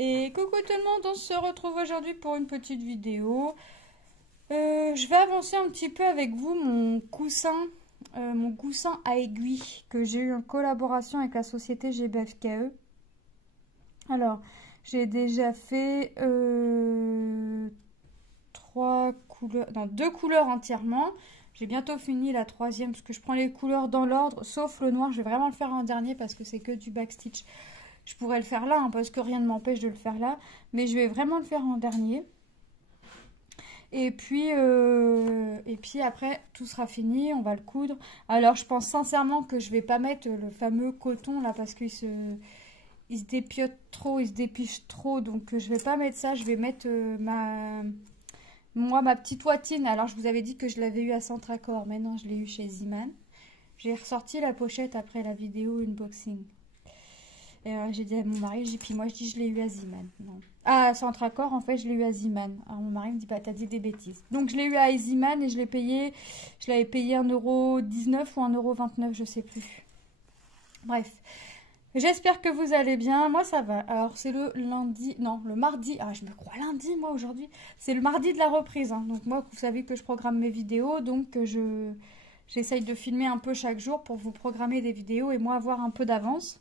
Et coucou tout le monde, on se retrouve aujourd'hui pour une petite vidéo. Je vais avancer un petit peu avec vous mon coussin à aiguille que j'ai eu en collaboration avec la société GBFKE. Alors, j'ai déjà fait deux couleurs entièrement. J'ai bientôt fini la troisième parce que je prends les couleurs dans l'ordre, sauf le noir. Je vais vraiment le faire en dernier parce que c'est que du backstitch. Je pourrais le faire là, hein, parce que rien ne m'empêche de le faire là. Mais je vais vraiment le faire en dernier. Et puis après, tout sera fini. On va le coudre. Alors, je pense sincèrement que je vais pas mettre le fameux coton là, parce qu'il se dépiote trop, il se dépiche trop. Donc, je vais pas mettre ça. Je vais mettre ma petite toitine. Alors, je vous avais dit que je l'avais eu à Centracor. Maintenant, je l'ai eu chez Ziman. J'ai ressorti la pochette après la vidéo unboxing. Et j'ai dit à mon mari, puis moi je dis je l'ai eu à Ziman. Non. Ah, Centracor, en fait, je l'ai eu à Ziman. Alors mon mari me dit, bah t'as dit des bêtises. Donc je l'ai eu à Ziman et je l'avais payé 1,19 € ou 1,29 €, je sais plus. Bref. J'espère que vous allez bien. Moi, ça va. Alors, c'est le mardi. Ah, je me crois lundi, moi, aujourd'hui. C'est le mardi de la reprise. Hein. Donc, moi, vous savez que je programme mes vidéos. Donc, j'essaye de filmer un peu chaque jour pour vous programmer des vidéos et moi avoir un peu d'avance.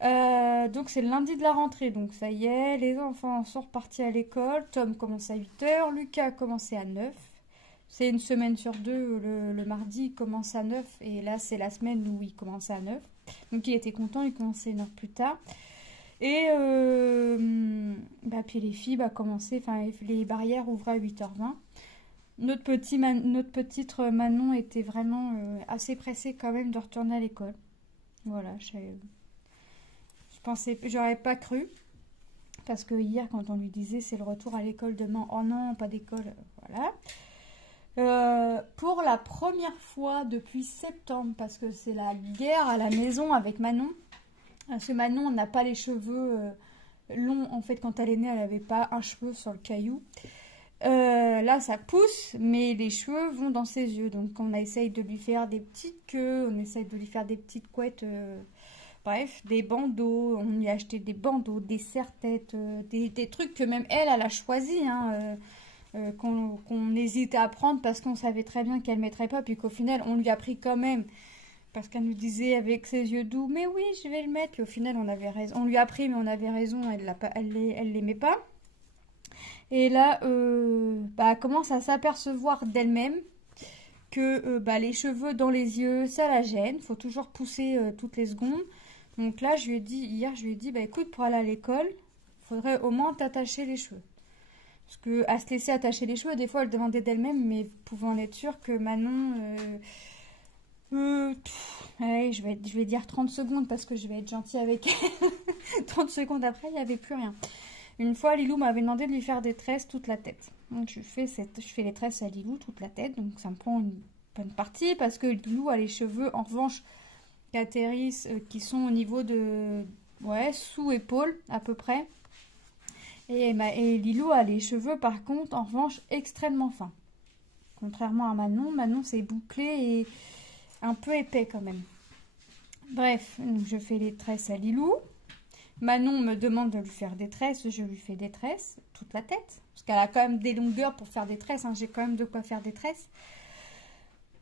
Donc, c'est le lundi de la rentrée. Donc, ça y est, les enfants sont repartis à l'école. Tom commence à 8 h. Lucas a commencé à 9 h. C'est une semaine sur deux. Le mardi, il commence à 9 h. Et là, c'est la semaine où il commence à 9 h. Donc il était content, il commençait une heure plus tard. Et puis les filles commençaient, les barrières ouvraient à 8 h 20. Notre petite Manon était vraiment assez pressée quand même de retourner à l'école. Voilà, j'aurais pas cru. Parce que hier, quand on lui disait c'est le retour à l'école demain, oh non, pas d'école, voilà. Pour la première fois depuis septembre, parce que c'est la guerre à la maison avec Manon. Parce que Manon n'a pas les cheveux longs. En fait, quand elle est née, elle n'avait pas un cheveu sur le caillou. Là, ça pousse, mais les cheveux vont dans ses yeux. Donc, on essaye de lui faire des petites queues, on essaye de lui faire des petites couettes. Bref, des bandeaux. On lui a acheté des bandeaux, des serre-têtes, des trucs que même elle a choisi, hein. Qu'on hésitait à prendre parce qu'on savait très bien qu'elle ne mettrait pas, puis qu'au final on lui a pris quand même parce qu'elle nous disait avec ses yeux doux mais oui je vais le mettre, et au final on avait raison, on lui a pris mais on avait raison, elle l'aimait pas. Et là elle commence à s'apercevoir d'elle-même que les cheveux dans les yeux ça la gêne, faut toujours pousser toutes les secondes. Donc là hier je lui ai dit écoute, pour aller à l'école faudrait au moins t'attacher les cheveux. Parce qu'à se laisser attacher les cheveux, des fois, elle demandait d'elle-même, mais pouvant être sûre que Manon... allez, je vais dire 30 secondes parce que je vais être gentille avec elle. 30 secondes après, il n'y avait plus rien. Une fois, Lilou m'avait demandé de lui faire des tresses toute la tête. Donc, je fais les tresses à Lilou toute la tête. Donc, ça me prend une bonne partie parce que Lilou a les cheveux, en revanche, qui atterrissent, qui sont au niveau de... Ouais, sous épaule, à peu près. Et Lilou a les cheveux, par contre, en revanche, extrêmement fins. Contrairement à Manon, c'est bouclé et un peu épais quand même. Bref, donc je fais les tresses à Lilou. Manon me demande de lui faire des tresses, je lui fais des tresses, toute la tête. Parce qu'elle a quand même des longueurs pour faire des tresses, hein. J'ai quand même de quoi faire des tresses.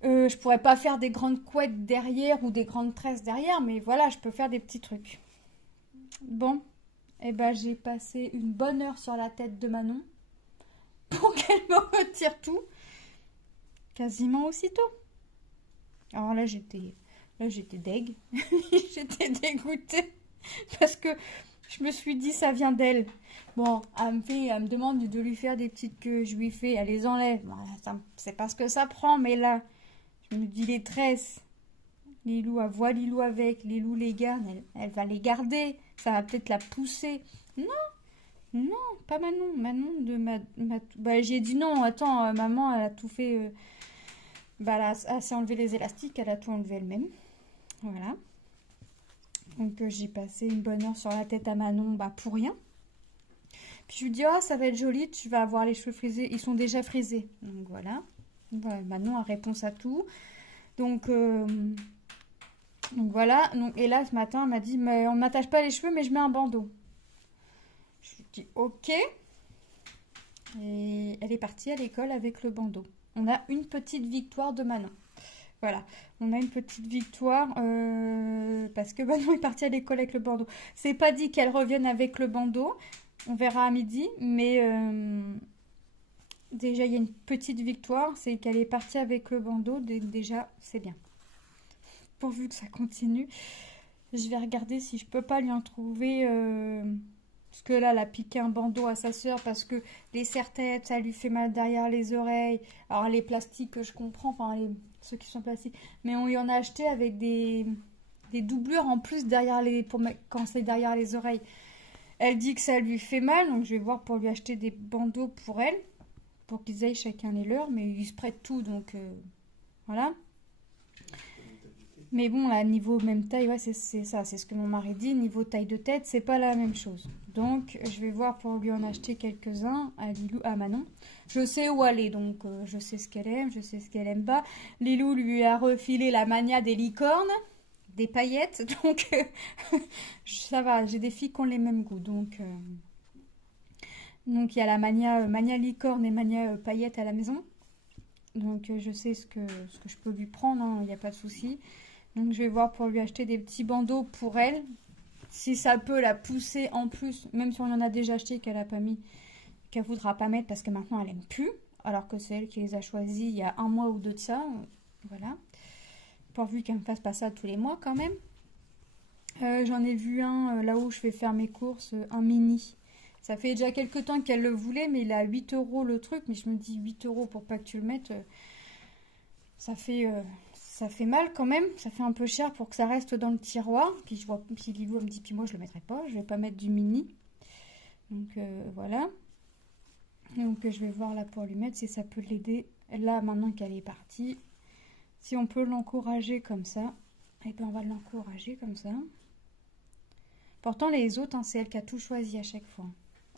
Je pourrais pas faire des grandes couettes derrière ou des grandes tresses derrière, mais voilà, je peux faire des petits trucs. Bon. J'ai passé une bonne heure sur la tête de Manon pour qu'elle me retire tout. Quasiment aussitôt. Alors là, j'étais deg. J'étais dégoûtée. Parce que je me suis dit, ça vient d'elle. Bon, elle me demande de lui faire des petites queues. Je lui fais, elle les enlève. Bon, c'est pas ce que ça prend, mais là, je me dis, les tresses. Lilou, elle voit Lilou avec, Lilou les garde, elle va les garder, ça va peut-être la pousser. Non, pas Manon. Manon j'ai dit non, attends, maman, elle a tout fait. Elle s'est enlevé les élastiques, elle a tout enlevé elle-même. Voilà. Donc j'ai passé une bonne heure sur la tête à Manon, pour rien. Puis je lui dis, oh, ça va être joli, tu vas avoir les cheveux frisés, ils sont déjà frisés. Donc voilà. Manon a réponse à tout. Donc voilà, et là ce matin elle m'a dit mais on m'attache pas les cheveux mais je mets un bandeau. Je lui dis ok. Et elle est partie à l'école avec le bandeau. On a une petite victoire de Manon. Voilà, on a une petite victoire parce que Manon est partie à l'école avec le bandeau. C'est pas dit qu'elle revienne avec le bandeau. On verra à midi, mais déjà il y a une petite victoire, c'est qu'elle est partie avec le bandeau. Déjà, c'est bien. Pourvu que ça continue. Je vais regarder si je peux pas lui en trouver. Parce que là, elle a piqué un bandeau à sa soeur parce que les serre-têtes, ça lui fait mal derrière les oreilles. Alors les plastiques, je comprends, enfin ceux qui sont plastiques. Mais on y en a acheté avec des doublures en plus derrière quand c'est derrière les oreilles. Elle dit que ça lui fait mal, donc je vais voir pour lui acheter des bandeaux pour elle. Pour qu'ils aillent chacun les leurs, mais ils se prêtent tout, donc voilà. Mais bon, là, niveau même taille, ouais, c'est ça, c'est ce que mon mari dit. Niveau taille de tête, c'est pas la même chose. Donc, je vais voir pour lui en acheter quelques-uns à Lilou, à Manon. Je sais où aller, donc je sais ce qu'elle aime, je sais ce qu'elle aime pas. Lilou lui a refilé la mania des licornes, des paillettes, donc ça va, j'ai des filles qui ont les mêmes goûts, donc il y a la mania licorne et mania paillettes à la maison. Donc, je sais ce que je peux lui prendre, il n'y a pas de souci. Donc je vais voir pour lui acheter des petits bandeaux pour elle. Si ça peut la pousser en plus, même si on en a déjà acheté qu'elle a pas mis, qu'elle voudra pas mettre parce que maintenant elle aime plus. Alors que c'est elle qui les a choisis il y a 1 mois ou 2 de ça. Voilà. Pourvu qu'elle me fasse pas ça tous les mois quand même. J'en ai vu un là où je vais faire mes courses, un mini. Ça fait déjà quelques temps qu'elle le voulait, mais il a 8 € le truc. Mais je me dis 8 € pour pas que tu le mettes, ça fait mal quand même, ça fait un peu cher pour que ça reste dans le tiroir. Puis je vois, puis Lilou me dit, puis moi je le mettrai pas, je vais pas mettre du mini. Donc voilà. Donc je vais voir là pour lui mettre si ça peut l'aider. Là maintenant qu'elle est partie, si on peut l'encourager comme ça, et bien on va l'encourager comme ça. Pourtant les autres, c'est elle qui a tout choisi à chaque fois.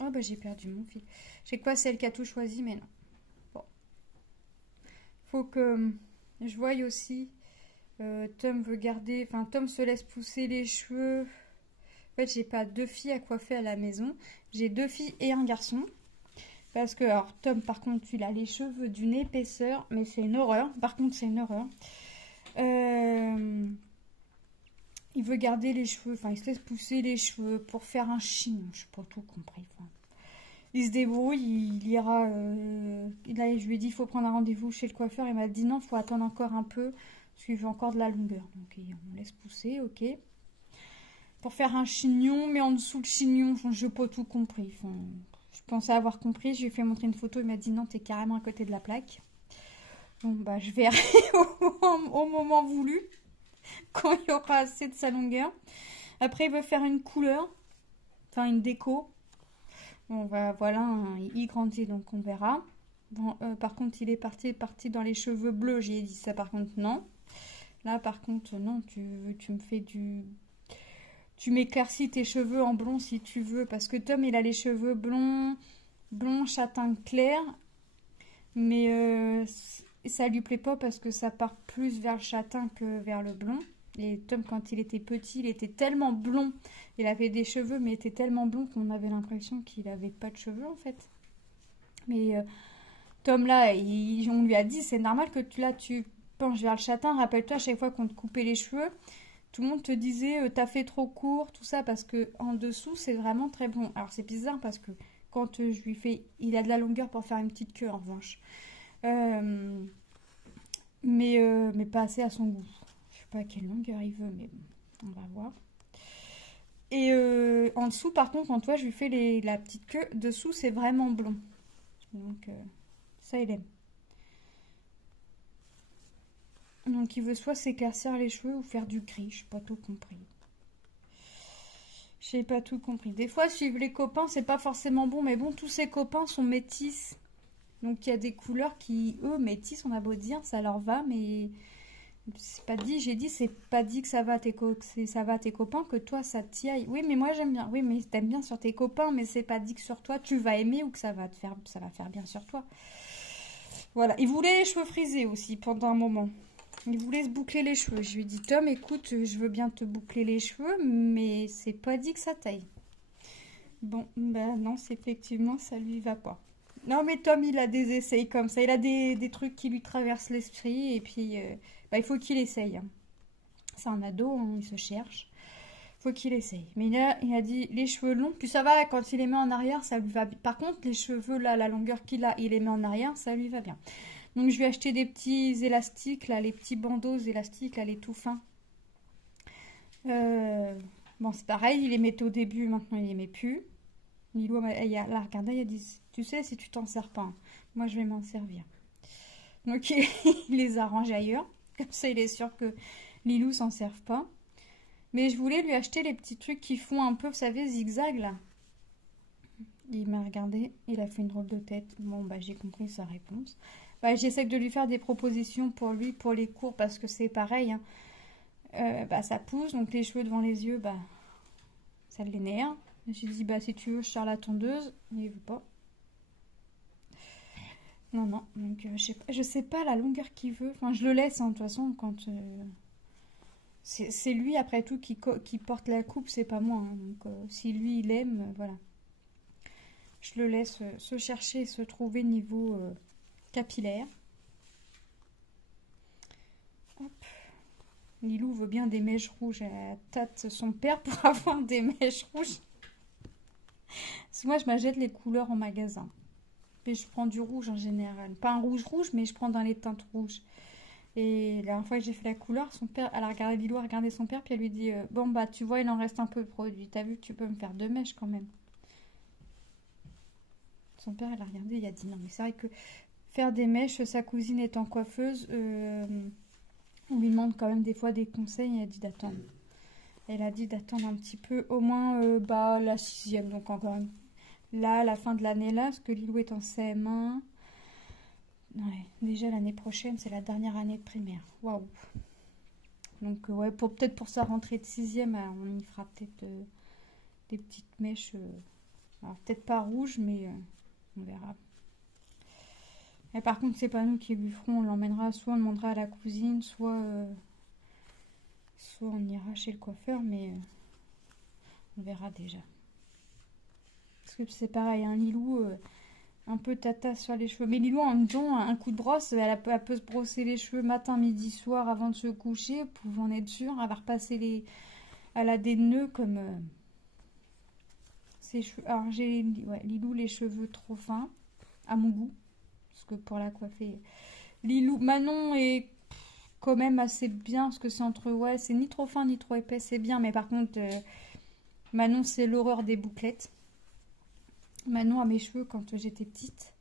Oh bah j'ai perdu mon fil. Je sais quoi, c'est elle qui a tout choisi, mais non. Bon. Faut que je voie aussi. Tom veut garder. Enfin, Tom se laisse pousser les cheveux. En fait, j'ai pas 2 filles à coiffer à la maison. J'ai 2 filles et un garçon. Parce que, alors, Tom, par contre, il a les cheveux d'une épaisseur. Mais c'est une horreur. Par contre, c'est une horreur. Il veut garder les cheveux. Enfin, il se laisse pousser les cheveux pour faire un chignon. Je n'ai pas tout compris. Enfin, il se débrouille, il ira. Là, je lui ai dit, il faut prendre un rendez-vous chez le coiffeur. Il m'a dit non, il faut attendre encore un peu. Parce qu'il veut encore de la longueur. Donc, on laisse pousser, ok. Pour faire un chignon, mais en dessous le chignon, je n'ai pas tout compris. Enfin, je pensais avoir compris. Je lui ai fait montrer une photo. Il m'a dit non, t'es carrément à côté de la plaque. Bon, bah, je verrai au moment voulu. Quand il y aura assez de sa longueur. Après, il veut faire une couleur. Enfin, une déco. Bon, bah, voilà, il grandit, donc on verra. Bon, par contre, il est parti dans les cheveux bleus. J'ai dit ça, par contre, non. Là, par contre, non, tu me fais du... Tu m'éclaircis tes cheveux en blond si tu veux. Parce que Tom, il a les cheveux blonds, châtain clair. Mais ça lui plaît pas parce que ça part plus vers le châtain que vers le blond. Et Tom, quand il était petit, il était tellement blond. Il avait des cheveux, mais il était tellement blond qu'on avait l'impression qu'il avait pas de cheveux, en fait. Mais Tom, là, on lui a dit, c'est normal que tu penches vers le châtain. Rappelle-toi, à chaque fois qu'on te coupait les cheveux, tout le monde te disait, t'as fait trop court, tout ça, parce que en dessous, c'est vraiment très blond. Alors, c'est bizarre parce que quand je lui fais... Il a de la longueur pour faire une petite queue, en revanche. Mais pas assez à son goût. Je sais pas à quelle longueur il veut, mais bon, on va voir. Et en dessous, par contre, quand toi, je lui fais la petite queue, dessous, c'est vraiment blond. Donc, ça, il aime. Donc, il veut soit s'éclaircir les cheveux ou faire du gris. Je n'ai pas tout compris. J'ai pas tout compris. Des fois, suivre les copains, c'est pas forcément bon. Mais bon, tous ses copains sont métis. Donc, il y a des couleurs qui, eux, métis, on a beau dire, ça leur va. Mais c'est pas dit, j'ai dit, c'est pas dit que ça va à tes copains, que toi, ça t'y aille. Oui, mais moi, j'aime bien. Oui, mais t'aimes bien sur tes copains, mais c'est pas dit que sur toi, tu vas aimer ou que ça va faire bien sur toi. Voilà. Il voulait les cheveux frisés aussi pendant un moment. Il voulait se boucler les cheveux. Je lui ai dit, Tom, écoute, je veux bien te boucler les cheveux, mais c'est pas dit que ça taille. Bon, bah non, c'est effectivement, ça lui va pas. Non, mais Tom, il a des essais comme ça. Il a des trucs qui lui traversent l'esprit. Et puis, bah, il faut qu'il essaye, hein. C'est un ado, hein, il se cherche. Faut qu'il essaye. Mais là, il a dit les cheveux longs. Puis ça va, quand il les met en arrière, ça lui va bien. Par contre, les cheveux, là, la longueur qu'il a, il les met en arrière, ça lui va bien. Donc, je lui ai acheté des petits élastiques, là, les petits bandeaux élastiques, là, les tout fins. Euh, Bon, c'est pareil, il les mettait au début, maintenant il les met plus. Lilou, l'a regardé, il a dit, tu sais, si tu t'en sers pas, hein, moi je vais m'en servir. Donc il les a rangés ailleurs, comme ça il est sûr que Lilou s'en serve pas. Mais je voulais lui acheter les petits trucs qui font un peu, vous savez, zigzag là. Il m'a regardé, il a fait une drôle de tête. Bon, bah j'ai compris sa réponse. Bah, j'essaie de lui faire des propositions pour lui, pour les cours, parce que c'est pareil, hein. Bah, ça pousse, donc les cheveux devant les yeux, bah, ça l'énerve. Je me suis dit, bah, si tu veux, je sors la tondeuse. Mais il veut pas. Non, non, donc je sais pas la longueur qu'il veut. Enfin, je le laisse, hein, de toute façon, quand. C'est lui, après tout, qui porte la coupe, c'est pas moi, hein. Donc, si lui, il aime, voilà. Je le laisse se chercher et se trouver niveau capillaire. Hop. Lilou veut bien des mèches rouges. Elle tâte son père pour avoir des mèches rouges. Parce que moi, je m'achète les couleurs en magasin. Et je prends du rouge en général. Pas un rouge rouge, mais je prends dans les teintes rouges. Et la dernière fois que j'ai fait la couleur, son père, elle a regardé Lilou, a regardé son père, puis elle lui dit bon, bah, tu vois, il en reste un peu de produit. T'as vu que tu peux me faire 2 mèches quand même. Son père, elle a regardé, il a dit non, mais c'est vrai que faire des mèches, sa cousine étant coiffeuse, on lui demande quand même des fois des conseils. Elle a dit d'attendre. Elle a dit d'attendre un petit peu, au moins bah, la 6e, donc encore une. Là, à la fin de l'année là, parce que Lilou est en CM1. Ouais, déjà l'année prochaine, c'est la dernière année de primaire. Waouh. Donc ouais, peut-être pour sa rentrée de 6e, on y fera peut-être des petites mèches. Alors peut-être pas rouges, mais on verra. Et par contre, c'est pas nous qui lui ferons, on l'emmènera, soit on demandera à la cousine, soit on ira chez le coiffeur, mais on verra déjà. Parce que c'est pareil, un Lilou, un peu tata sur les cheveux. Mais Lilou, en même temps, un coup de brosse, elle peut se brosser les cheveux matin, midi, soir avant de se coucher. Pour en être sûre, elle va repasser les. Elle a des nœuds comme ses cheveux. Alors j'ai Lilou les cheveux trop fins, à mon goût. Parce que pour la coiffer. Lilou, Manon est quand même assez bien, parce que c'est entre. Ouais, c'est ni trop fin ni trop épais, c'est bien. Mais par contre, Manon, c'est l'horreur des bouclettes. Manon a mes cheveux quand j'étais petite.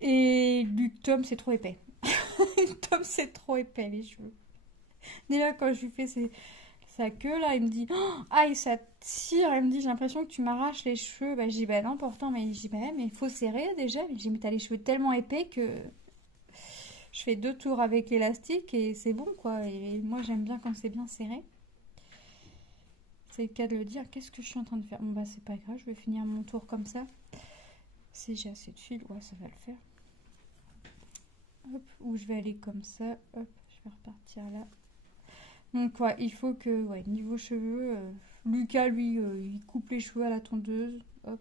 Et Tom, c'est trop épais. Tom, c'est trop épais, les cheveux. Déjà, quand je lui fais sa queue, là, il me dit oh, aïe, ça tire. Il me dit j'ai l'impression que tu m'arraches les cheveux. Bah, je dis bah non, pourtant, mais je dis bah mais il faut serrer déjà. J'ai dit mais t'as les cheveux tellement épais que je fais 2 tours avec l'élastique et c'est bon, quoi. Et moi, j'aime bien quand c'est bien serré. C'est le cas de le dire. Qu'est-ce que je suis en train de faire? Bon, bah, c'est pas grave, je vais finir mon tour comme ça. Si j'ai assez de fil, ouais, ça va le faire. Hop, ou je vais aller comme ça. Hop, je vais repartir là. Donc, ouais, il faut que, ouais, niveau cheveux, Lucas, lui, il coupe les cheveux à la tondeuse. Hop,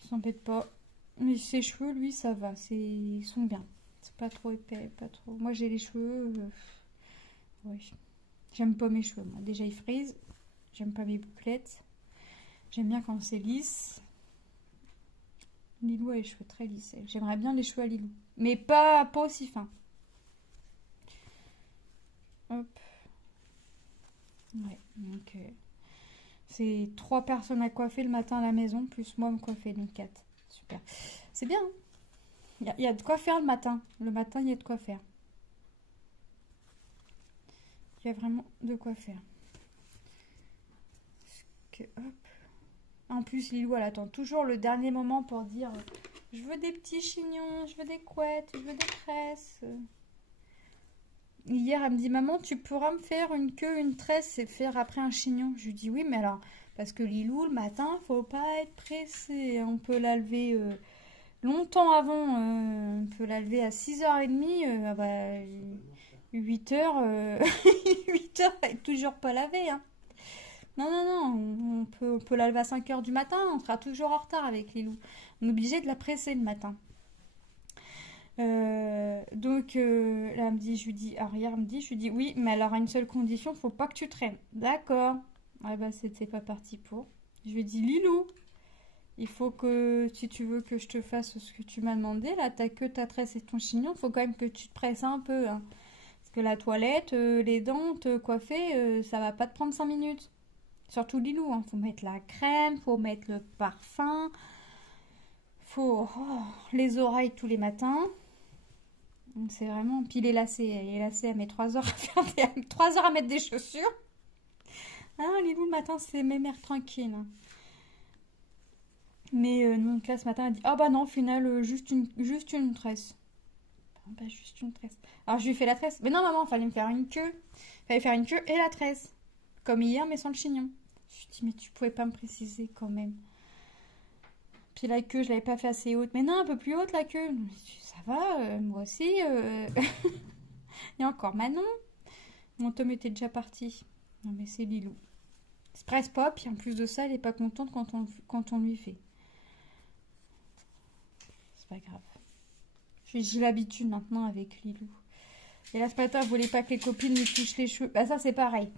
il s'embête pas. Mais ses cheveux, lui, ça va. Ils sont bien. C'est pas trop épais, pas trop. Moi, j'ai les cheveux. Ouais. J'aime pas mes cheveux, moi. Déjà, ils frisent. J'aime pas mes bouclettes. J'aime bien quand c'est lisse. Lilou a les cheveux très lisses. J'aimerais bien les cheveux à Lilou. Mais pas aussi fins. Hop. Ouais, donc c'est 3 personnes à coiffer le matin à la maison, plus moi me coiffer, donc 4. Super. C'est bien, hein. Il y a de quoi faire le matin. Le matin, il y a de quoi faire. Il y a vraiment de quoi faire. Hop. En plus, Lilou, elle attend toujours le dernier moment pour dire je veux des petits chignons, je veux des couettes, je veux des tresses. Hier, elle me dit maman, tu pourras me faire une queue, une tresse et faire après un chignon. Je lui dis oui, mais alors, parce que Lilou, le matin, faut pas être pressé. On peut la lever longtemps avant. On peut la lever à 6h30. Bah, 8h, 8h, elle est toujours pas lavée, hein. Non, non, non, on on peut la lever à 5 h du matin, on sera toujours en retard avec Lilou. On est obligé de la presser le matin. Donc là, elle me dit, je lui dis, alors hier, elle me dit, je lui dis, oui, mais alors à une seule condition, faut pas que tu traînes. D'accord. Ah bah, c'était pas parti pour. Je lui dis, Lilou, il faut que, si tu veux que je te fasse ce que tu m'as demandé, là, ta queue, ta tresse et ton chignon, faut quand même que tu te presses un peu, hein. Parce que la toilette, les dents, te coiffer, ça va pas te prendre 5 minutes. Surtout Lilou, hein. Faut mettre la crème, faut mettre le parfum, faut les oreilles tous les matins. Donc, c'est vraiment. Puis les lacets, elle met 3 heures à faire 3 heures à mettre des chaussures. Ah, Lilou, le matin, c'est mes mères tranquilles, hein. Mais donc là, ce matin, elle dit, ah bah non, au final, juste une tresse. Bah, juste une tresse. Alors, je lui fais la tresse. Mais non, maman, fallait me faire une queue. Fallait faire une queue et la tresse. Comme hier, mais sans le chignon. Je lui dis, mais tu pouvais pas me préciser quand même. Puis la queue, je l'avais pas fait assez haute. Mais non, un peu plus haute la queue. Ça va, moi aussi. Il y a encore Manon. Mon Tom était déjà parti. Non, mais c'est Lilou. C'est presque pop. Et en plus de ça, elle est pas contente quand on lui fait. C'est pas grave. J'ai l'habitude maintenant avec Lilou. Et là, ce matin, elle voulait pas que les copines lui touchent les cheveux. Bah ça, c'est pareil.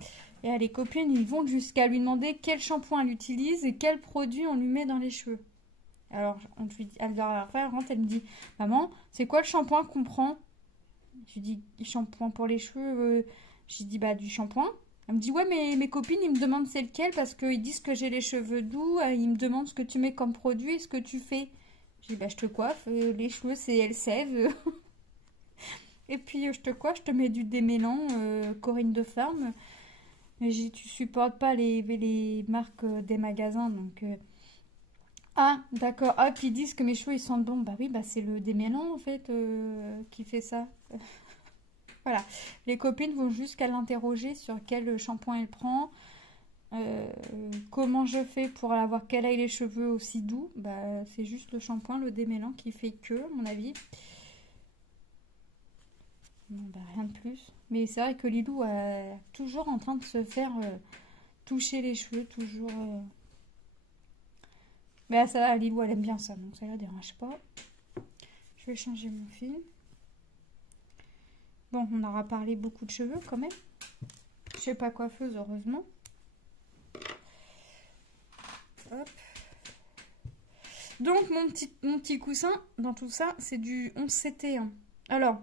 Et là, les copines, ils vont jusqu'à lui demander quel shampoing elle utilise et quel produit on lui met dans les cheveux. Alors, on lui dit, elle rentre, elle me dit, maman, c'est quoi le shampoing qu'on prend? Je lui dis, shampoing pour les cheveux. Je lui dis, bah du shampoing. Elle me dit, ouais, mais mes copines, ils me demandent c'est lequel parce qu'ils disent que j'ai les cheveux doux. Ils me demandent ce que tu mets comme produit et ce que tu fais. Je dis, bah je te coiffe. Les cheveux, c'est Elseve. Et puis, je te coiffe, je te mets du démêlant, Corinne de Ferme. Mais tu supportes pas les marques des magasins, donc... Ah, d'accord. Ah, puis ils disent que mes cheveux, ils sentent bon. Bah oui, bah c'est le démêlant, en fait, qui fait ça. Voilà. Les copines vont jusqu'à l'interroger sur quel shampoing elle prend, comment je fais pour avoir qu'elle ait les cheveux aussi doux. Bah, c'est juste le shampoing, le démêlant qui fait que, à mon avis. Bon, bah, rien de plus. Mais c'est vrai que Lilou est toujours en train de se faire toucher les cheveux, toujours... Mais là, ça va, Lilou, elle aime bien ça, donc ça la dérange pas. Je vais changer mon fil. Bon, on aura parlé beaucoup de cheveux quand même. Je suis pas coiffeuse, heureusement. Hop. Donc, mon petit coussin, dans tout ça, c'est du 11CT1. Alors,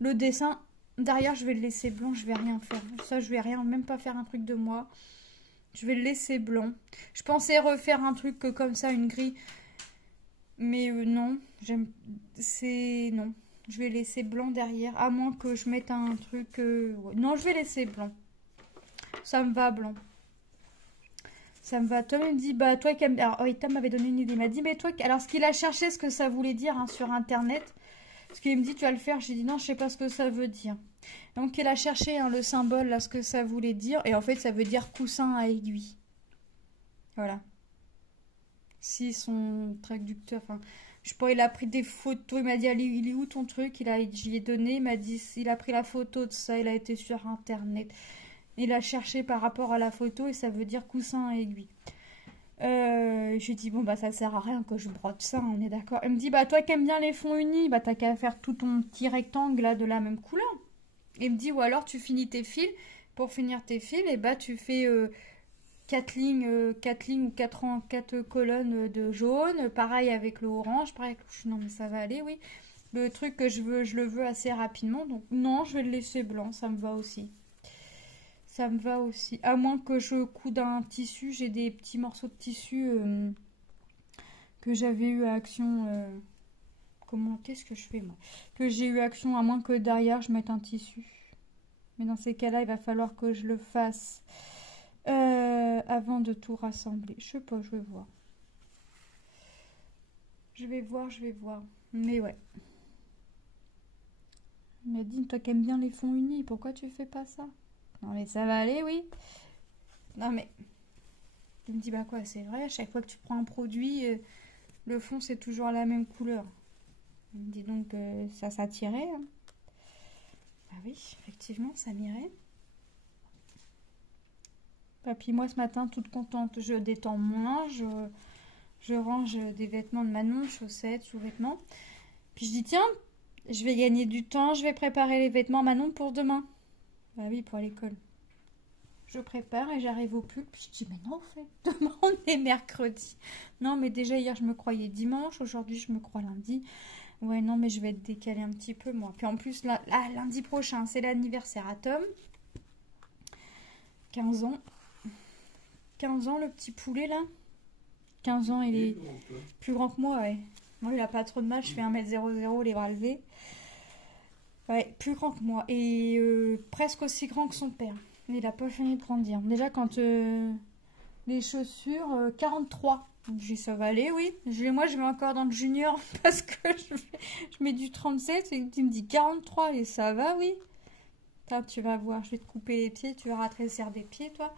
le dessin, derrière, je vais le laisser blanc, je vais rien faire. Ça, je vais rien, même pas faire un truc de moi. Je vais le laisser blanc. Je pensais refaire un truc comme ça, une grille. Mais non, non. Je vais laisser blanc derrière. À moins que je mette un truc... ouais. Non, je vais laisser blanc. Ça me va blanc. Ça me va. Tom il me dit, bah toi qui aimes... Alors, oui, Tom m'avait donné une idée. Il m'a dit, mais toi... Alors, ce qu'il a cherché, ce que ça voulait dire hein, sur Internet. Parce qu'il me dit, tu vas le faire. J'ai dit, non, je sais pas ce que ça veut dire. Donc, il a cherché hein, le symbole, là, ce que ça voulait dire. Et en fait, ça veut dire coussin à aiguille. Voilà. Si son traducteur... Enfin, je sais pas, il a pris des photos. Il m'a dit, il est où ton truc? J'y ai donné. Il m'a dit, il a pris la photo de ça. Il a été sur Internet. Il a cherché par rapport à la photo et ça veut dire coussin à aiguille. Je lui dis, bon, bah ça sert à rien que je brode ça, on est d'accord. Elle me dit, bah toi qui aimes bien les fonds unis, bah t'as qu'à faire tout ton petit rectangle là de la même couleur. Il me dit, ou alors tu finis tes fils. Pour finir tes fils, et bah tu fais 4 lignes ou 4 colonnes de jaune. Pareil avec le orange, pareil avec le... Non mais ça va aller, oui. Le truc que je le veux assez rapidement. Donc non, je vais le laisser blanc, ça me va aussi. Ça me va aussi. À moins que je coude un tissu. J'ai des petits morceaux de tissu que j'avais eu à Action. Comment qu'est-ce que je fais moi? Que j'ai eu Action, à moins que derrière je mette un tissu. Mais dans ces cas-là, il va falloir que je le fasse avant de tout rassembler. Je sais pas, je vais voir. Je vais voir. Mais ouais. Il m'a dit, toi qui aimes bien les fonds unis, pourquoi tu fais pas ça? Non mais ça va aller, oui. Non mais... Il me dit, bah quoi, c'est vrai, à chaque fois que tu prends un produit, le fond c'est toujours la même couleur. Il me dit donc, ça t'irait hein. Bah oui, effectivement, ça m'irait. Puis moi, ce matin, toute contente, je détends mon linge, je range des vêtements de Manon, chaussettes, sous-vêtements. Puis je dis, tiens, je vais gagner du temps, je vais préparer les vêtements Manon pour demain. Bah oui, pour l'école. Je prépare et j'arrive au pull. Puis je dis, mais non, en fait, demain on est mercredi. Non, mais déjà hier je me croyais dimanche, aujourd'hui je me crois lundi. Ouais, non, mais je vais être décalée un petit peu, moi. Puis en plus, là, lundi prochain, c'est l'anniversaire à Tom. 15 ans. 15 ans, le petit poulet, là. 15 ans, il est plus grand que moi, ouais. Moi, il a pas trop de mal, je fais 1m00, les bras levés. Ouais, plus grand que moi. Et presque aussi grand que son père. Il a pas fini de grandir. Déjà, quand les chaussures, 43. Je dis, ça va aller, oui. Moi, je vais encore dans le junior parce que je mets du 37 et tu me dis 43 et ça va, oui. Putain, tu vas voir, je vais te couper les pieds, tu vas rétrécir des pieds, toi.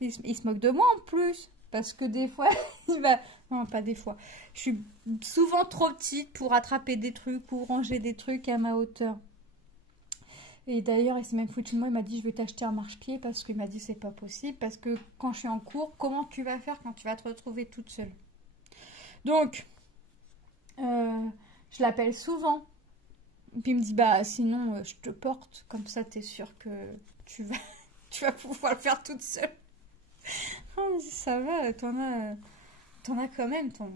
Il se moque de moi en plus. Parce que des fois, il va... Non, pas des fois. Je suis souvent trop petite pour attraper des trucs ou ranger des trucs à ma hauteur. Et d'ailleurs, il s'est même foutu de moi, il m'a dit je vais t'acheter un marche-pied parce qu'il m'a dit c'est pas possible, parce que quand je suis en cours, comment tu vas faire quand tu vas te retrouver toute seule? Donc, je l'appelle souvent. Puis il me dit bah sinon je te porte, comme ça t'es sûre que tu vas, tu vas pouvoir le faire toute seule. Oh, mais ça va, t'en as quand même ton...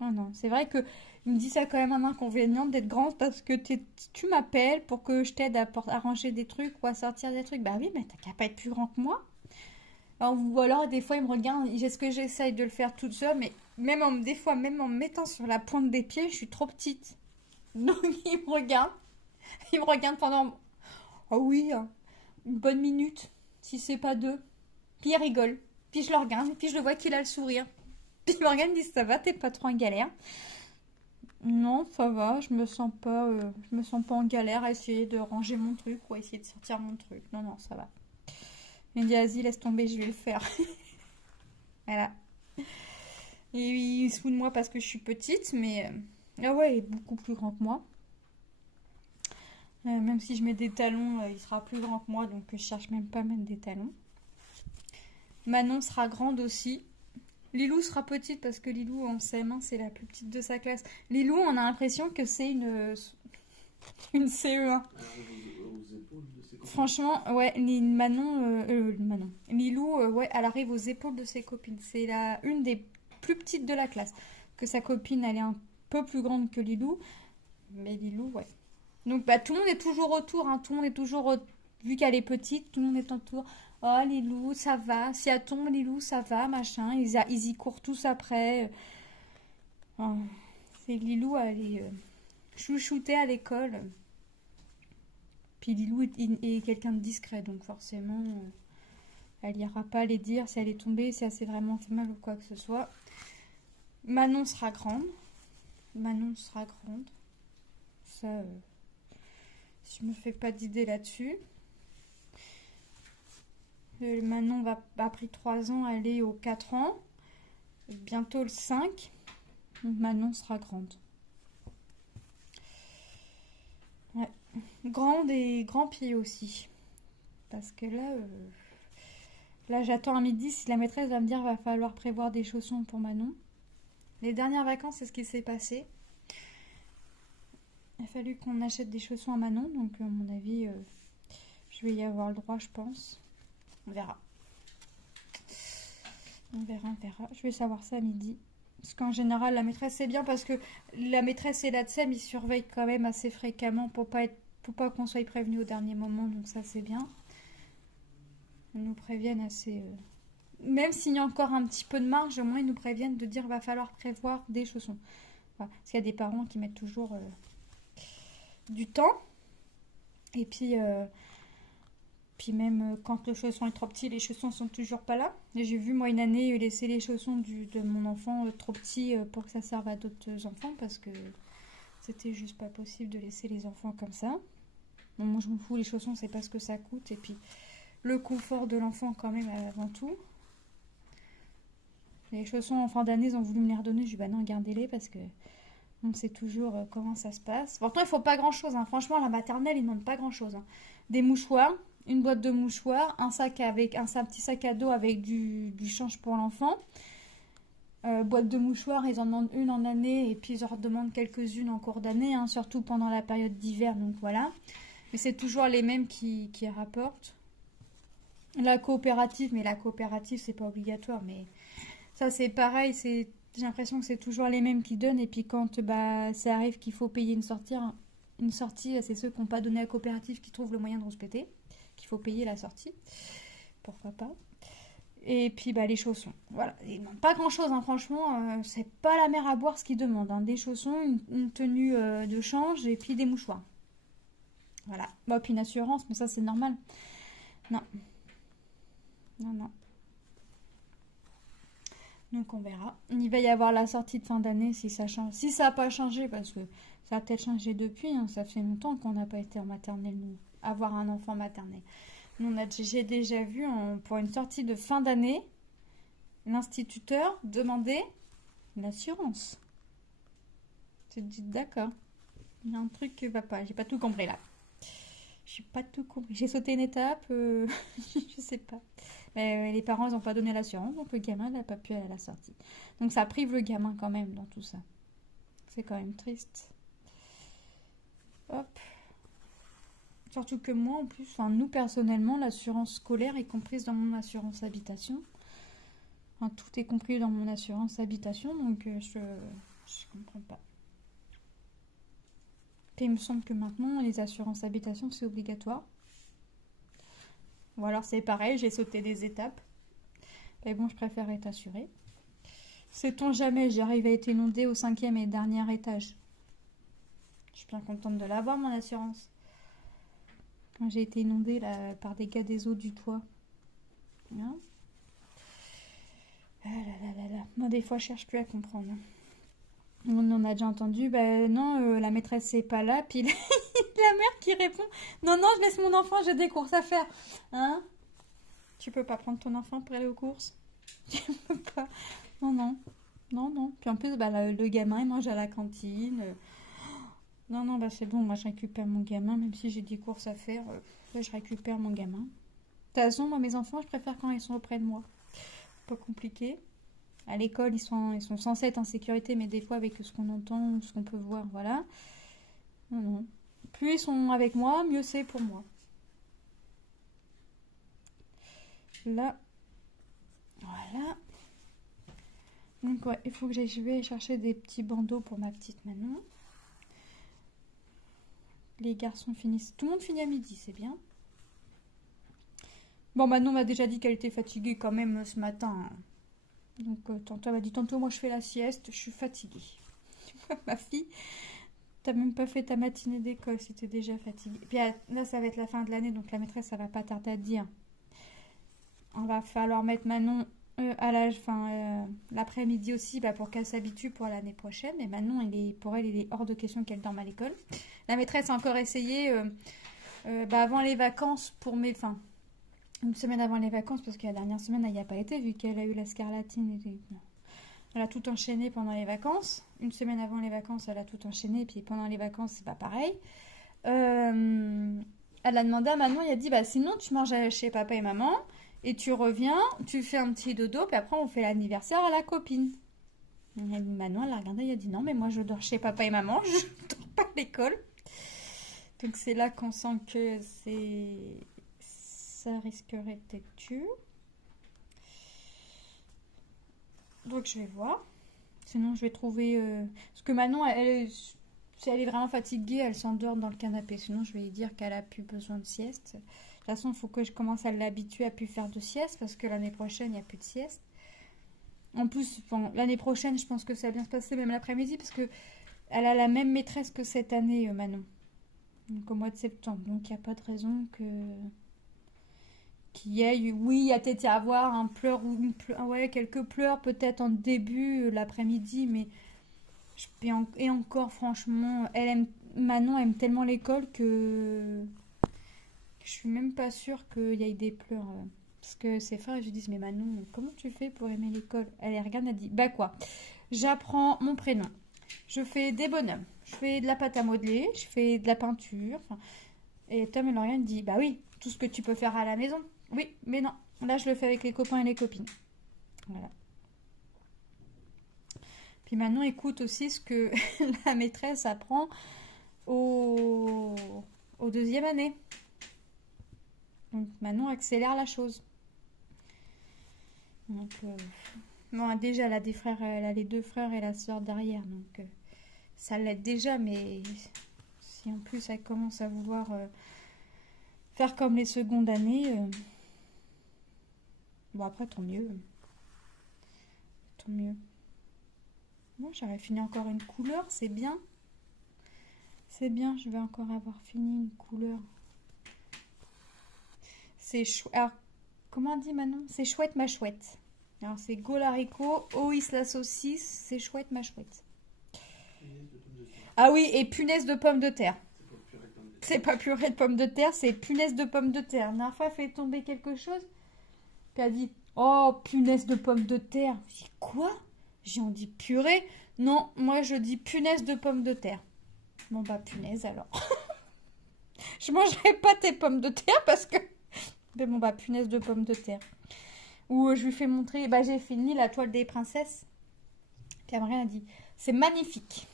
Oh non, c'est vrai que il me dit ça quand même un inconvénient d'être grande parce que tu m'appelles pour que je t'aide à ranger des trucs ou à sortir des trucs. Bah oui, mais t'as qu'à pas être plus grand que moi. Ou alors des fois il me regarde, est-ce que j'essaye de le faire toute seule, mais des fois même en me mettant sur la pointe des pieds, je suis trop petite. Donc il me regarde pendant, oh oui, hein, une bonne minute, si c'est pas deux. Puis il rigole, puis je le regarde, puis je le vois qu'il a le sourire. Puis il me regarde et me dit ça va, t'es pas trop en galère? Non, ça va, je me sens pas en galère à essayer de ranger mon truc ou à essayer de sortir mon truc. Non, non, ça va. Il me dit, vas-y, laisse tomber, je vais le faire. Voilà. Et il se fout de moi parce que je suis petite, mais... Ah ouais, il est beaucoup plus grand que moi. Même si je mets des talons, il sera plus grand que moi, donc je cherche même pas à mettre des talons. Manon sera grande aussi. Lilou sera petite parce que Lilou en CM1 c'est la plus petite de sa classe. Lilou, on a l'impression que c'est une CE1. Franchement, ouais, Manon. Lilou, ouais, elle arrive aux épaules de ses copines. C'est une des plus petites de la classe. Que sa copine, elle est un peu plus grande que Lilou. Mais Lilou, ouais. Donc, bah, tout le monde est toujours autour. Hein, tout le monde est toujours, vu qu'elle est petite, tout le monde est autour. Oh, Lilou, ça va. Si elle tombe, Lilou, ça va, machin. Ils y courent tous après. Oh, c'est Lilou, elle est chouchoutée à l'école. Puis Lilou est quelqu'un de discret, donc forcément, elle n'ira pas les dire si elle est tombée, si elle s'est vraiment fait mal ou quoi que ce soit. Manon sera grande. Manon sera grande. Ça, je me fais pas d'idée là-dessus. Manon va après 3 ans aller aux 4 ans. Bientôt le 5. Donc Manon sera grande. Ouais. Grande et grand pied aussi. Parce que là j'attends à midi si la maîtresse va me dire va falloir prévoir des chaussons pour Manon. Les dernières vacances, c'est ce qui s'est passé. Il a fallu qu'on achète des chaussons à Manon, donc à mon avis, je vais y avoir le droit, je pense. On verra. On verra. Je vais savoir ça à midi. Parce qu'en général, la maîtresse, c'est bien parce que la maîtresse et la TSEM, ils surveillent quand même assez fréquemment pour pas qu'on soit prévenu au dernier moment, donc ça, c'est bien. Ils nous préviennent assez... Même s'il y a encore un petit peu de marge, au moins, ils nous préviennent de dire va falloir prévoir des chaussons. Voilà. Parce qu'il y a des parents qui mettent toujours du temps. Et puis... Puis même quand le chausson est trop petit, les chaussons sont toujours pas là. Et j'ai vu moi une année laisser les chaussons de mon enfant trop petits pour que ça serve à d'autres enfants parce que c'était juste pas possible de laisser les enfants comme ça. Bon, moi je m'en fous, les chaussons c'est pas ce que ça coûte et puis le confort de l'enfant quand même avant tout. Les chaussons en fin d'année ils ont voulu me les redonner, je dis bah non gardez-les parce que on sait toujours comment ça se passe. Pourtant il faut pas grand chose, hein. Franchement la maternelle ils demandent pas grand chose. Hein. Des mouchoirs. une boîte de mouchoirs, un petit sac à dos avec du change pour l'enfant. Boîte de mouchoirs, ils en demandent une en année et puis ils en redemandent quelques-unes en cours d'année, hein, surtout pendant la période d'hiver, donc voilà. Mais c'est toujours les mêmes qui rapportent. La coopérative, mais la coopérative, c'est pas obligatoire, mais ça c'est pareil, j'ai l'impression que c'est toujours les mêmes qui donnent, et puis quand ça arrive qu'il faut payer une sortie, c'est ceux qui n'ont pas donné à la coopérative qui trouvent le moyen de rouspéter, qu'il faut payer la sortie. Pourquoi pas. Et puis les chaussons. Voilà. Ils demandent pas grand chose, hein, franchement. C'est pas la mer à boire ce qu'ils demandent, hein. Des chaussons, une tenue de change et puis des mouchoirs. Voilà. Puis une assurance, mais ça c'est normal. Non. Non. Donc on verra. Il va y avoir la sortie de fin d'année si ça change. Si ça n'a pas changé, parce que ça a peut-être changé depuis, hein. Ça fait longtemps qu'on n'a pas été en maternelle, nous. Avoir un enfant maternel. J'ai déjà vu pour une sortie de fin d'année, l'instituteur demander une assurance. Tu te dis d'accord, il y a un truc qui va pas. J'ai pas tout compris là. J'ai pas tout compris. J'ai sauté une étape, je sais pas. Mais les parents ils n'ont pas donné l'assurance, donc le gamin n'a pas pu aller à la sortie. Donc ça prive le gamin quand même dans tout ça. C'est quand même triste. Hop. Surtout que moi, en plus, nous personnellement, l'assurance scolaire est comprise dans mon assurance habitation. Tout est compris dans mon assurance habitation, donc je comprends pas. Et il me semble que maintenant, les assurances habitation, c'est obligatoire. Ou alors c'est pareil, j'ai sauté des étapes. Mais bon, je préfère être assurée. Sait-on jamais, j'arrive à être inondée au 5e et dernier étage. Je suis bien contente de l'avoir, mon assurance. Quand j'ai été inondée là, par des dégâts des eaux du toit. Hein, ah là. Moi, des fois, je cherche plus à comprendre. On en a déjà entendu. Non, la maîtresse c'est pas là. Puis la mère qui répond, non, je laisse mon enfant, j'ai des courses à faire. Hein? Tu peux pas prendre ton enfant pour aller aux courses? Tu peux pas. Non. Puis en plus, le gamin, il mange à la cantine. Non, c'est bon, moi je récupère mon gamin, même si j'ai des courses à faire, je récupère mon gamin. De toute façon, moi mes enfants, je préfère quand ils sont auprès de moi. Pas compliqué. À l'école, ils sont censés être en sécurité, mais des fois avec ce qu'on entend, ce qu'on peut voir, voilà. Non. Plus ils sont avec moi, mieux c'est pour moi. Là. Voilà. Donc ouais, il faut que je vais chercher des petits bandeaux pour ma petite Manon. Les garçons finissent. Tout le monde finit à midi, c'est bien. Bon, Manon m'a déjà dit qu'elle était fatiguée quand même ce matin. Donc, tantôt, elle m'a dit tantôt, moi je fais la sieste, je suis fatiguée. Ma fille, t'as même pas fait ta matinée d'école si t'es déjà fatiguée. Puis là, ça va être la fin de l'année, donc la maîtresse, ça va pas tarder à te dire. On va falloir mettre Manon à l'après-midi aussi pour qu'elle s'habitue pour l'année prochaine. Et Manon, pour elle, il est hors de question qu'elle dorme à l'école. La maîtresse a encore essayé avant les vacances une semaine avant les vacances, parce que la dernière semaine, elle n'y a pas été, vu qu'elle a eu la scarlatine. Elle a tout enchaîné pendant les vacances. Une semaine avant les vacances, elle a tout enchaîné, et puis pendant les vacances, c'est pas pareil. Elle a demandé à Manon, elle a dit, sinon tu manges chez papa et maman, et tu reviens, tu fais un petit dodo, puis après on fait l'anniversaire à la copine. Manon, elle a regardé, elle a dit, non, mais moi je dors chez papa et maman, je ne dors pas à l'école. Donc c'est là qu'on sent que ça risquerait d'être dur. Donc je vais voir. Sinon je vais trouver... Parce que Manon, si elle est vraiment fatiguée, elle s'endort dans le canapé. Sinon je vais lui dire qu'elle a plus besoin de sieste. De toute façon, il faut que je commence à l'habituer à plus faire de sieste, parce que l'année prochaine, il n'y a plus de sieste. En plus, l'année prochaine, je pense que ça va bien se passer, même l'après-midi, parce que elle a la même maîtresse que cette année, Manon. Donc au mois de septembre. Donc il n'y a pas de raison qu'il y ait, oui, à peut-être y avoir un pleur ou quelques pleurs peut-être en début l'après-midi, mais et encore franchement, Manon aime tellement l'école que je suis même pas sûre qu'il y ait des pleurs. Parce que ses frères, je dis, mais Manon, comment tu fais pour aimer l'école? Elle regarde, elle dit, quoi? J'apprends mon prénom, je fais des bonhommes, je fais de la pâte à modeler, je fais de la peinture. Et Tom et Lauriane dit, oui, tout ce que tu peux faire à la maison. Oui, mais non. Là, je le fais avec les copains et les copines. Voilà. Puis maintenant, écoute aussi ce que la maîtresse apprend au 2e année. Donc maintenant, accélère la chose. Donc, bon, déjà, elle a des frères, elle a les 2 frères et la sœur derrière. Donc, ça l'aide déjà, mais si en plus elle commence à vouloir faire comme les secondes années, bon, après, tant mieux. Tant mieux. Bon, j'aurais fini encore une couleur, c'est bien. C'est bien, je vais encore avoir fini une couleur. C'est chouette. Alors, comment on dit Manon? C'est chouette ma chouette. Alors, c'est Gaule haricot, Oïs la saucisse, c'est chouette ma chouette. Ah oui, et punaise de pommes de terre. C'est pas purée de pommes de terre, c'est punaise de pommes de terre. La dernière fois, elle fait tomber quelque chose, puis elle dit oh, punaise de pommes de terre. Je dis quoi? J'ai on dit purée. Non, moi je dis punaise de pommes de terre. Bon bah punaise alors. Je mangerai pas tes pommes de terre parce que... Mais bon bah punaise de pommes de terre. Ou je lui fais montrer, bah j'ai fini la toile des princesses. Puis Amrine a dit, c'est magnifique.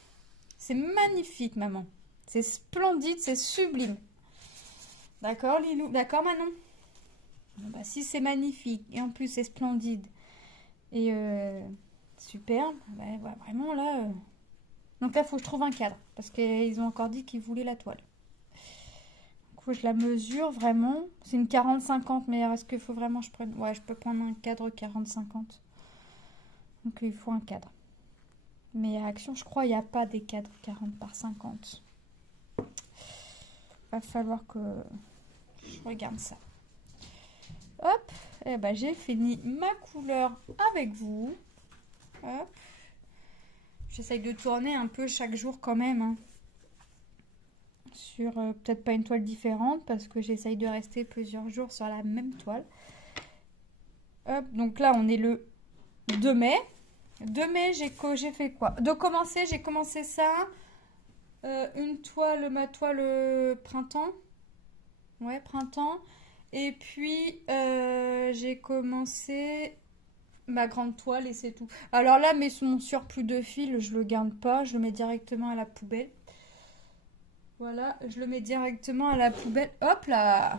C'est magnifique maman. C'est splendide, c'est sublime. D'accord Lilou? D'accord Manon? Bon, bah si c'est magnifique et en plus c'est splendide et superbe, bah, ouais, vraiment là... Donc là, il faut que je trouve un cadre. Parce qu'ils ont encore dit qu'ils voulaient la toile. Donc, faut que je la mesure vraiment. C'est une 40-50, mais est-ce qu'il faut vraiment que je prenne... Ouais, je peux prendre un cadre 40-50. Donc il faut un cadre. Mais à Action, je crois, il n'y a pas des cadres 40 par 50. Va falloir que je regarde ça. Hop, et ben j'ai fini ma couleur avec vous. Hop. J'essaye de tourner un peu chaque jour quand même. Hein. Sur peut-être pas une toile différente parce que j'essaye de rester plusieurs jours sur la même toile. Hop, donc là on est le 2 mai. 2 mai, j'ai fait quoi? J'ai commencé ça. Une toile, ma toile printemps. Ouais, printemps. Et puis j'ai commencé ma grande toile et c'est tout. Alors là, mais mon surplus de fil, je le garde pas, je le mets directement à la poubelle. Voilà, je le mets directement à la poubelle. Hop là!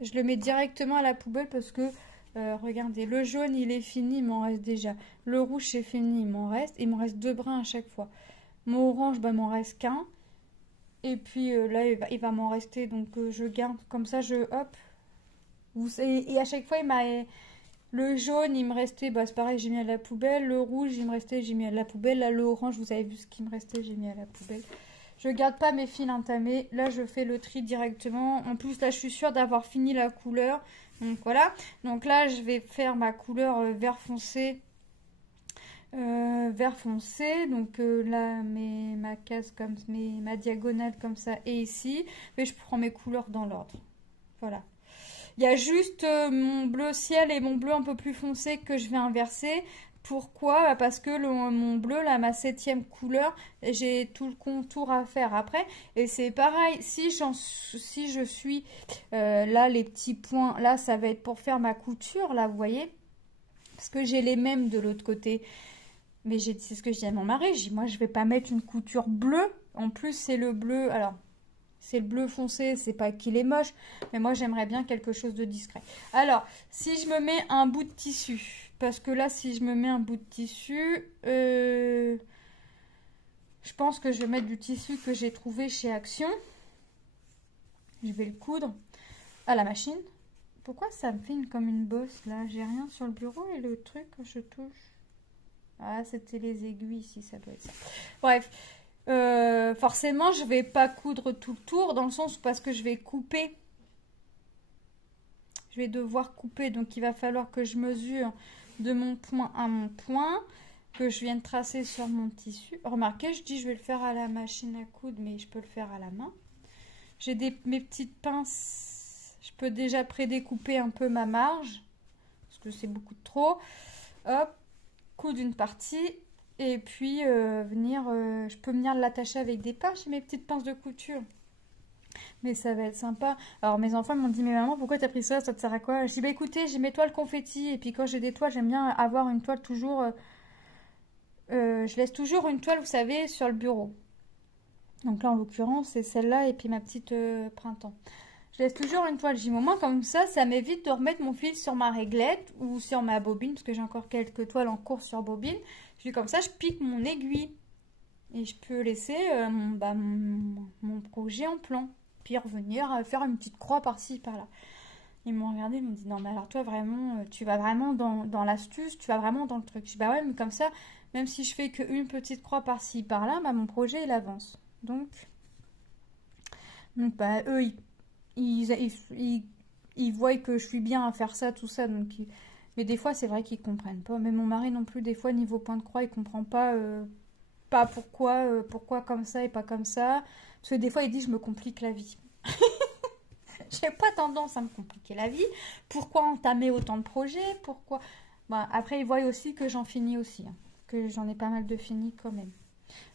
Je le mets directement à la poubelle parce que, regardez, le jaune, il est fini, il m'en reste déjà. Le rouge, c'est fini, il m'en reste. Il m'en reste 2 brins à chaque fois. Mon orange, bah, il m'en reste qu'un. Et puis là, il va m'en rester, donc je garde. Comme ça, hop. Et à chaque fois, le jaune, il me restait, bah, c'est pareil, j'ai mis à la poubelle. Le rouge, il me restait, j'ai mis à la poubelle. Là, le orange, vous avez vu ce qui me restait, j'ai mis à la poubelle. Je garde pas mes fils entamés. Là, je fais le tri directement. En plus, là, je suis sûre d'avoir fini la couleur. Donc, voilà. Donc là, je vais faire ma couleur vert foncé. Vert foncé. Donc là, ma case comme ma diagonale comme ça. Et ici. Mais je prends mes couleurs dans l'ordre. Voilà. Il y a juste mon bleu ciel et mon bleu un peu plus foncé que je vais inverser. Pourquoi? Bah parce que mon bleu, là, ma 7e couleur, j'ai tout le contour à faire après. Et c'est pareil, si je suis là, les petits points, là, ça va être pour faire ma couture, là, vous voyez? Parce que j'ai les mêmes de l'autre côté. Mais c'est ce que je dis à mon mari, je dis, moi, je vais pas mettre une couture bleue. En plus, c'est le bleu, alors... C'est le bleu foncé, c'est pas qu'il est moche, mais moi j'aimerais bien quelque chose de discret. Alors, si je me mets un bout de tissu, parce que là, si je me mets un bout de tissu, je pense que je vais mettre du tissu que j'ai trouvé chez Action. Je vais le coudre à la machine. Pourquoi ça me fait comme une bosse là? J'ai rien sur le bureau et le truc que je touche. Ah, c'était les aiguilles ici, ça doit être ça. Bref. Forcément je vais pas coudre tout le tour dans le sens parce que je vais couper, je vais devoir couper, donc il va falloir que je mesure de mon point à mon point, que je vienne tracer sur mon tissu. Remarquez, je dis je vais le faire à la machine à coudre, mais je peux le faire à la main. J'ai mes petites pinces, je peux déjà prédécouper un peu ma marge parce que c'est beaucoup trop. Hop, coudre une partie. Et puis, je peux venir l'attacher avec des pinces. J'ai mes petites pinces de couture. Mais ça va être sympa. Alors mes enfants m'ont dit, mais maman, pourquoi t'as pris ça? Ça te sert à quoi? Je dis, bah écoutez, j'ai mes toiles confetti. Et puis quand j'ai des toiles, j'aime bien avoir une toile toujours... je laisse toujours une toile, vous savez, sur le bureau. Donc là, en l'occurrence, c'est celle-là et puis ma petite printemps. Je laisse toujours une toile J-moment, comme ça m'évite de remettre mon fil sur ma réglette ou sur ma bobine, parce que j'ai encore quelques toiles en cours sur bobine. Je dis comme ça, je pique mon aiguille et je peux laisser mon projet en plan. Puis revenir faire une petite croix par-ci, par-là. Ils m'ont regardé, ils m'ont dit, non mais alors toi vraiment, tu vas vraiment dans l'astuce, tu vas vraiment dans le truc. Je dis, bah ouais, mais comme ça, même si je fais qu'une petite croix par-ci, par-là, bah mon projet il avance. Donc bah, eux, ils voient que je suis bien à faire ça, tout ça. Mais des fois, c'est vrai qu'ils comprennent pas. Mais mon mari non plus, des fois, niveau point de croix, il comprend pas pourquoi comme ça et pas comme ça. Parce que des fois, il dit, je me complique la vie. J'ai pas tendance à me compliquer la vie. Pourquoi entamer autant de projets? Pourquoi? Bah, après, ils voient aussi que j'en finis aussi. Hein, que j'en ai pas mal de finis quand même.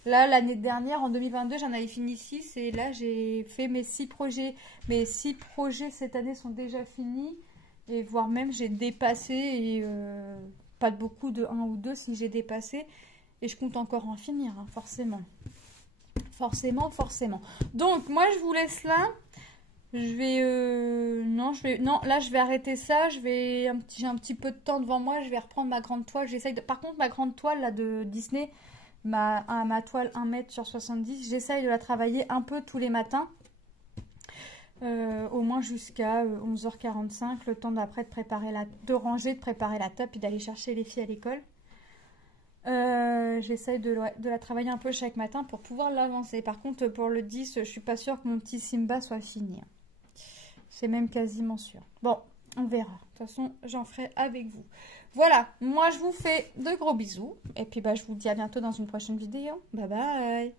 Là, l'année dernière, en 2022, j'en avais fini 6 et là, j'ai fait mes 6 projets. Mes 6 projets cette année sont déjà finis et voire même j'ai dépassé et pas de beaucoup de 1 ou 2 si j'ai dépassé et je compte encore en finir, hein, forcément. Forcément. Donc, moi, je vous laisse là. Non, là, je vais arrêter ça. J'ai un petit peu de temps devant moi. Je vais reprendre ma grande toile. Par contre, ma grande toile là de Disney, ma toile 1 m sur 70, j'essaye de la travailler un peu tous les matins, au moins jusqu'à 11h45, le temps d'après de ranger, de préparer la table et d'aller chercher les filles à l'école. J'essaye de la travailler un peu chaque matin pour pouvoir l'avancer. Par contre, pour le 10, je suis pas sûre que mon petit Simba soit fini. C'est même quasiment sûr. Bon, on verra. De toute façon, j'en ferai avec vous. Voilà, moi je vous fais de gros bisous. Et puis bah, je vous dis à bientôt dans une prochaine vidéo. Bye bye.